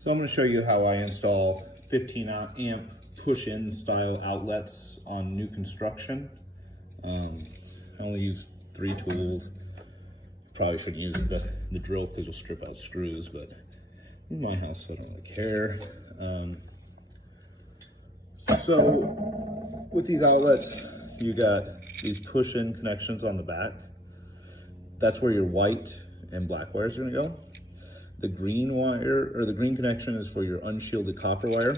So I'm going to show you how I install 15 amp push-in style outlets on new construction. I only use 3 tools. Probably shouldn't use the drill because you'll strip out screws, but in my house I don't really care. So with these outlets, you got these push-in connections on the back. That's where your white and black wires are going to go. The green wire, or the green connection, is for your unshielded copper wire.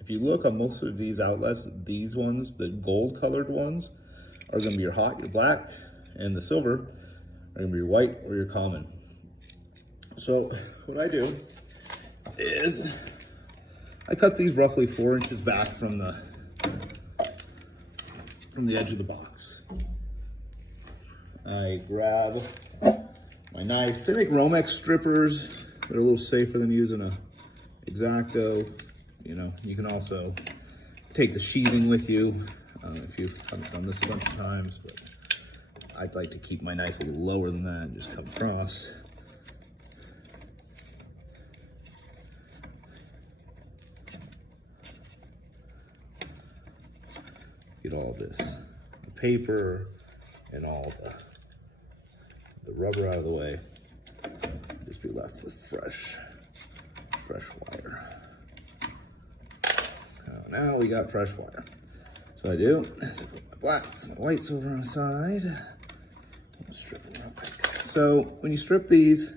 If you look on most of these outlets, these ones, the gold colored ones, are going to be your hot, your black, and the silver are going to be your white or your common. So what I do is I cut these roughly 4 inches back from the edge of the box. I grab my knife. They make Romex strippers. They're a little safer than using a X-Acto. You know, you can also take the sheathing with you if you haven't done this a bunch of times, but I'd like to keep my knife a little lower than that and just come across. Get all this paper and all the rubber out of the way. Just be left with fresh wire. Now we got fresh wire. So I do is I put my blacks and my whites over on the side. I'm stripping real quick. So when you strip these,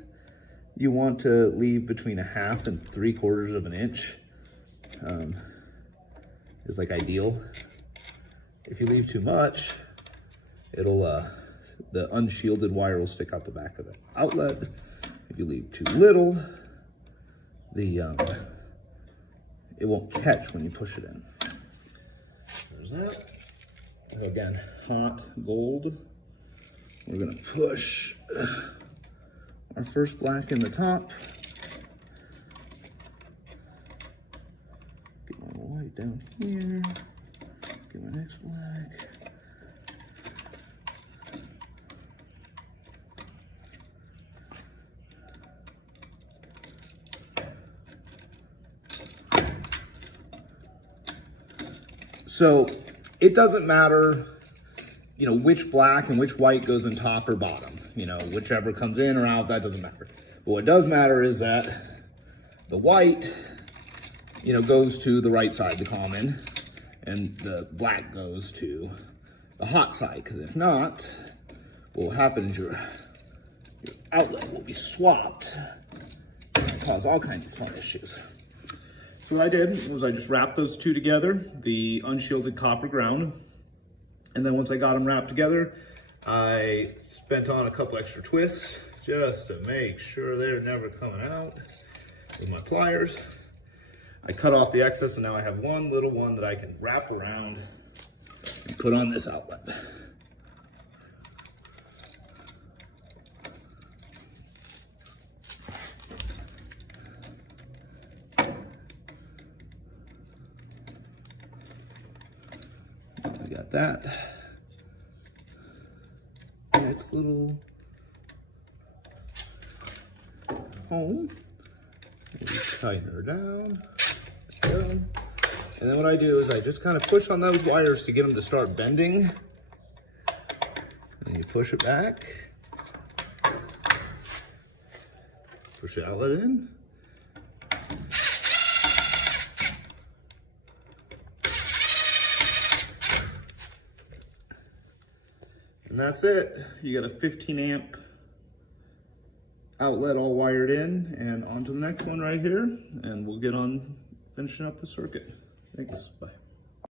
you want to leave between 1/2 and 3/4 of an inch. Is like ideal. If you leave too much, it'll the unshielded wire will stick out the back of the outlet. If you leave too little, it won't catch when you push it in. There's that. So again, hot gold. We're gonna push our first black in the top. Get my white down here. Get my next black. So it doesn't matter, you know, which black and which white goes in top or bottom. You know, whichever comes in or out, that doesn't matter. But what does matter is that the white, you know, goes to the right side, the common, and the black goes to the hot side. Because if not, what will happen is your outlet will be swapped and cause all kinds of fun issues. So what I did was I just wrapped those two together, the unshielded copper ground. And then once I got them wrapped together, I spent on a couple extra twists just to make sure they're never coming out with my pliers. I cut off the excess, and now I have one little one that I can wrap around and put on this outlet. We got that. Its little home. Tighten her down. There we go. And then what I do is I just kind of push on those wires to get them to start bending. And you push it back. Push the outlet in. And that's it. You got a 15 amp outlet all wired in, and on to the next one right here, and we'll get on finishing up the circuit. Thanks, bye.